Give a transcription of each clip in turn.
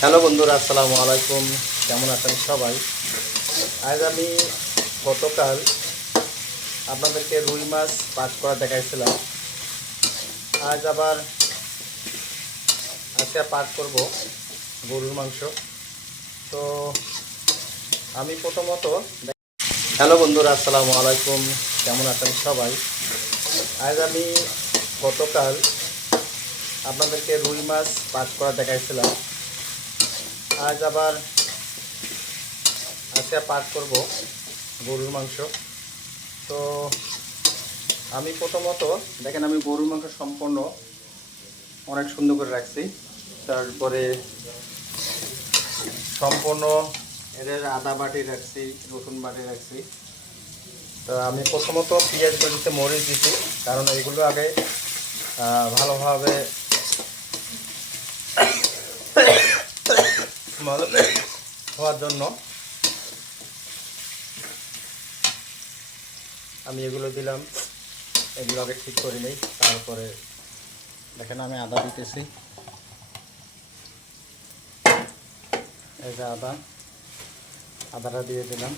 Hello বন্ধুরা, আসসালামু আলাইকুম। কেমন আছেন সবাই? আজ আমি গতকাল আপনাদেরকে রুই মাছ পাক করা দেখাইছিলাম। আজ আবার আজকে পাক করব গরুর মাংস। তো আমি প্রথমত হ্যালো বন্ধুরা, আসসালামু আলাইকুম। কেমন আছেন সবাই? আজ আমি গতকাল আপনাদেরকে রুই মাছ পাক করা দেখাইছিলাম। আজ আবার আজকে পাক করব গরুর মাংস। তো আমি প্রথমত, দেখেন আমি গরুর মাংস সম্পূর্ণ অনেক সুন্দর করে রাখছি। তারপরে সম্পূর্ণ এদের আদা বাটি রাখছি, রসুন বাটি রাখছি। তো আমি প্রথমত পেঁয়াজ দিতে মরিচ দিছি, কারণ এগুলো আগে ভালোভাবে ভালো হওয়ার জন্য। আমি এগুলো দিলাম, এগুলো আগে ঠিক করে নিই, তারপরে দেখেন আমি আদা দিতেছি। এই যে আদা, আদাটা দিয়ে দিলাম।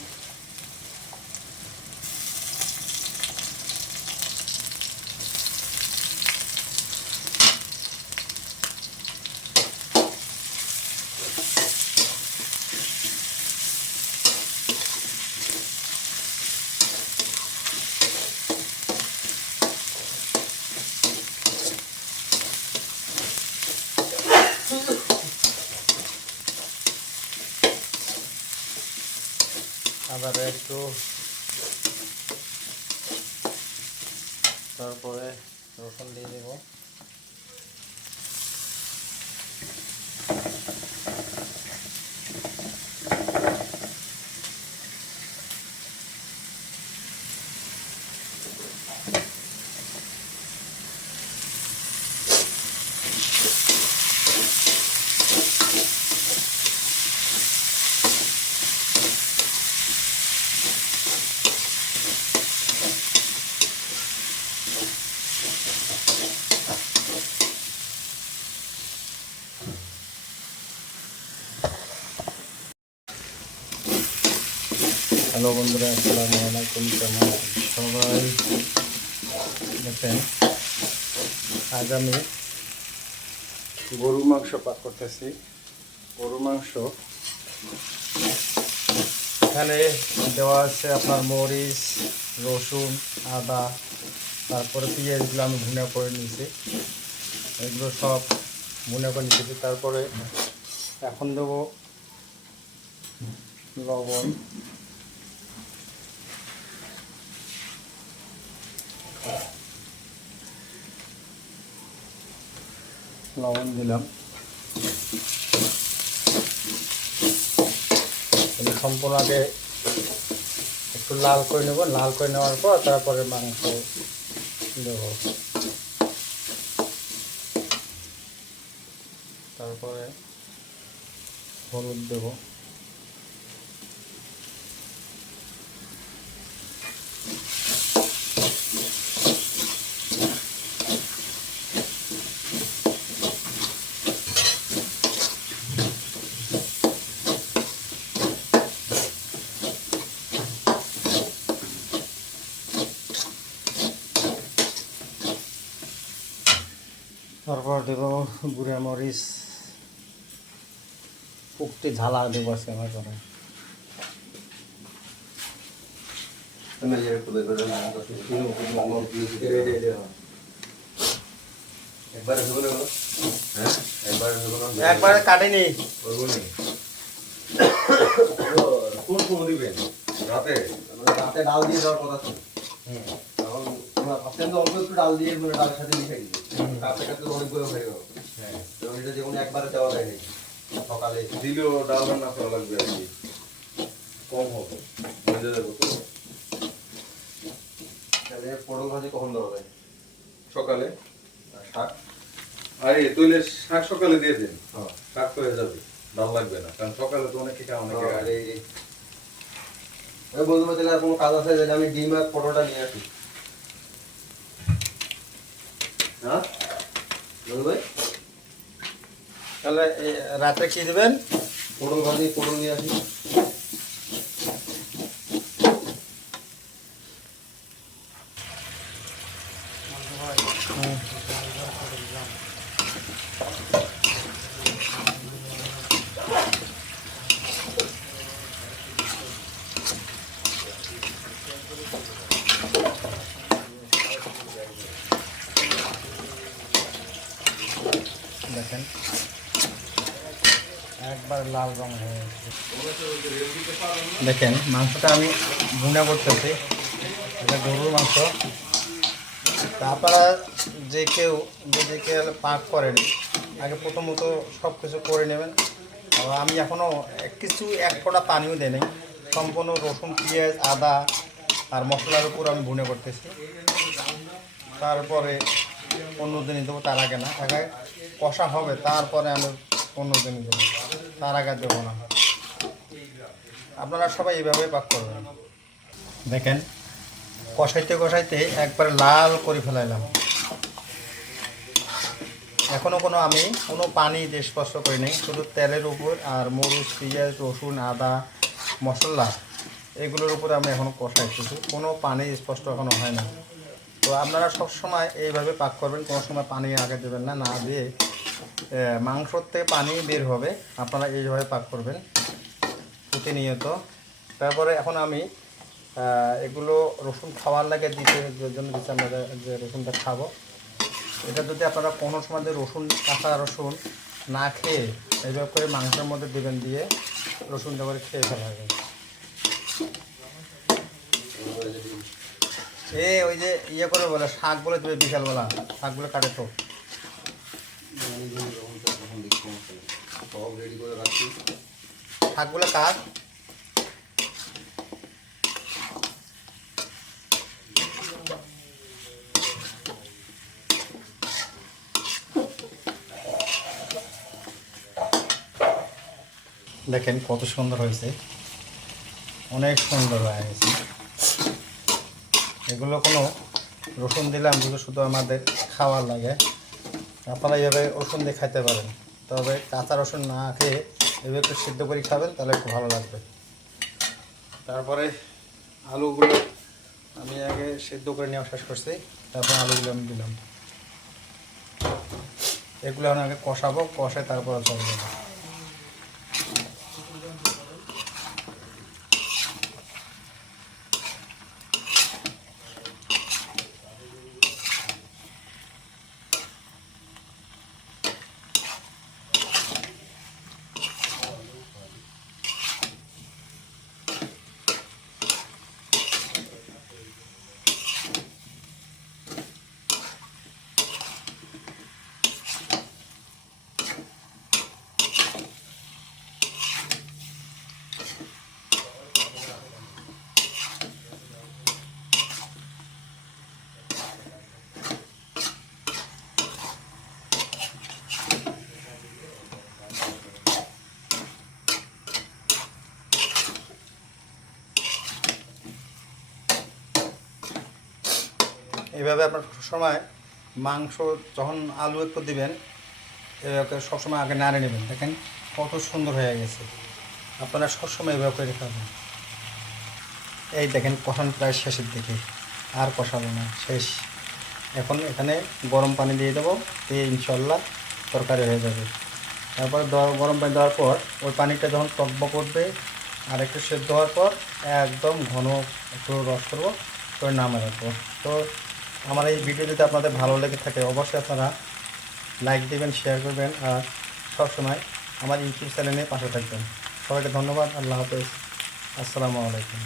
আদাটা একটু তারপরে রসুন দিয়ে দেবো। হ্যালো বন্ধুরা, আসসালামু আলাইকুম, কেমন সবাই? দেখেন, আজ আমি গরুর মাংস পাক করতেছি। গরুর মাংস এখানে দেওয়া আছে আপনার মরিচ, রসুন, আদা, তারপরে পেঁয়াজগুলো আমি ভুনা করে নিয়েছি। এগুলো সব ভুনা করে নিয়েছি। তারপরে এখন দেবো লবণ। লবণ দিলাম। সম্পূর্ণ আগে একটু লাল করে নেব। লাল করে নেওয়ার পর তারপরে মাংস দেব। তারপরে হলুদ দেব। তারপর দেব গুঁড়া মরিচ উক্তি ঝালা দেবো আজকে আমার করে একবারে কাটেনি। কোন সময় দিবেন? রাতে? রাতে ডাল দিয়ে দেওয়ার কথা ছিল এখন তোমরা তো অল্প একটু ডাল দিয়ে মানে ডালের সাথে মিশে গেছে। কাপে অনেকগুলো হয়ে গেল হ্যাঁ এটা একবারে দেওয়া যায় নাকি সকালে দিলেও ডাল রান্না করা লাগবে আর কি কম হবে বুঝে যাব তো তাহলে পটল ভাজি কখন দেওয়া যায় সকালে শাক আরে তুইলে শাক সকালে দিয়ে দিন। হ্যাঁ। শাক হয়ে যাবে। ডাল লাগবে না কারণ সকালে তো অনেকে খায় অনেকে আর খায়। এই যে ওই বলতে পারছি আর কোনো কাজ আছে? আমি ডিম আর পটলটা নিয়ে আসি হ্যাঁ বলব ভাই তাহলে রাতে কি দেবেন? পটল ভাজি পটল নিয়ে আসি দেখেন একবার লাল রং হয়ে। দেখেন, মাংসটা আমি ভুনা করতেছি। এটা গরুর মাংস। তারপরে যে কেউ যদি কেউ পাক করেন, আগে প্রথমত সব কিছু করে নেবেন। আমি এখনও কিছু এক ফোঁটা পানিও দেয় সম্পূর্ণ রসুন, পেঁয়াজ, আদা আর মশলার উপর আমি ভুনে করতেছি। তারপরে অন্য দিনই দেবো, তার আগে না, আগে কষা হবে, তারপরে আমি অন্য দিনই দেবো। তার আগে দেবো না। আপনারা সবাই এইভাবে পাক করবেন। দেখেন, কষাইতে কষাইতে একবারে লাল করে ফেলাইলাম। এখনও কোনো আমি কোনো পানি দিয়ে স্পর্শ করি নাই, শুধু তেলের উপর আর মরিচ, পেঁয়াজ, রসুন, আদা, মশলা এগুলোর উপরে আমি এখনও কষাই শুধু কোনো পানি স্পষ্ট এখনও হয় না। তো আপনারা সবসময় এইভাবে পাক করবেন, কোনো সময় পানি আগে দেবেন না না দিয়ে মাংসর থেকে পানি বের হবে। আপনারা এইভাবে পাক করবেন। প্রতিনিয়ত। তারপরে এখন আমি এগুলো রসুন খাওয়ার লাগে দিতে জন্য দিচ্ছি আমরা যে- রসুনটা খাব। এটা যদি আপনারা কোনো সময় রসুন, কাঁচা রসুন না খেয়ে এইভাবে করে মাংসের মধ্যে দেবেন দিয়ে রসুনটা করে খেয়ে ফেলা হবে এ, ওই যে ইয়ে করে বলে, শাক বলে দেবে বিকালবেলা। শাকগুলো কাটে তো। শাকগুলো কাট। দেখেন কত সুন্দর হয়েছে। অনেক সুন্দর হয়ে গেছে। এগুলো কোনো রসুন দিলাম শুধু আমাদের খাওয়ার লাগে। আপনারা এইভাবে রসুন দিয়ে খাইতে পারেন। তবে কাঁচা রসুন না খেয়ে এভাবে একটু সিদ্ধ করে খাবেন, তাহলে একটু ভালো লাগবে। তারপরে আলুগুলো আমি আগে সিদ্ধ করে নেওয়া শেষ করছি, তারপর আলুগুলো আমি দিলাম। এগুলো আমি আগে কষাবো, কষে তারপরে জল দেবো এইভাবে আপনার সবসময় মাংস যখন আলু একটু দিবেন, এভাবে সবসময় আগে নাড়ে নেবেন। দেখেন কত সুন্দর হয়ে গেছে। আপনারা সবসময় এভাবে করে খাবেন এই দেখেন কষান প্রায় শেষের দিকে, আর কষাবো না, শেষ। এখন এখানে গরম পানি দিয়ে দেবো, দিয়ে ইনশাল্লাহ তরকারি হয়ে যাবে। তারপর গরম পানি দেওয়ার পর ওই পানিটা যখন টকব করবে, আর একটু সেদ্ধ হওয়ার পর একদম ঘন একটু রস করব, করে নামে রাখব তো আমার এই ভিডিও যদি আপনাদের ভালো লেগে থাকে, অবশ্যই আপনারা লাইক দেবেন শেয়ার করবেন, আর সবসময় আমার ইউটিউব চ্যানেলে পাশে থাকবেন। সবাইকে ধন্যবাদ, আল্লাহ হাফেজ। আসসালামু আলাইকুম।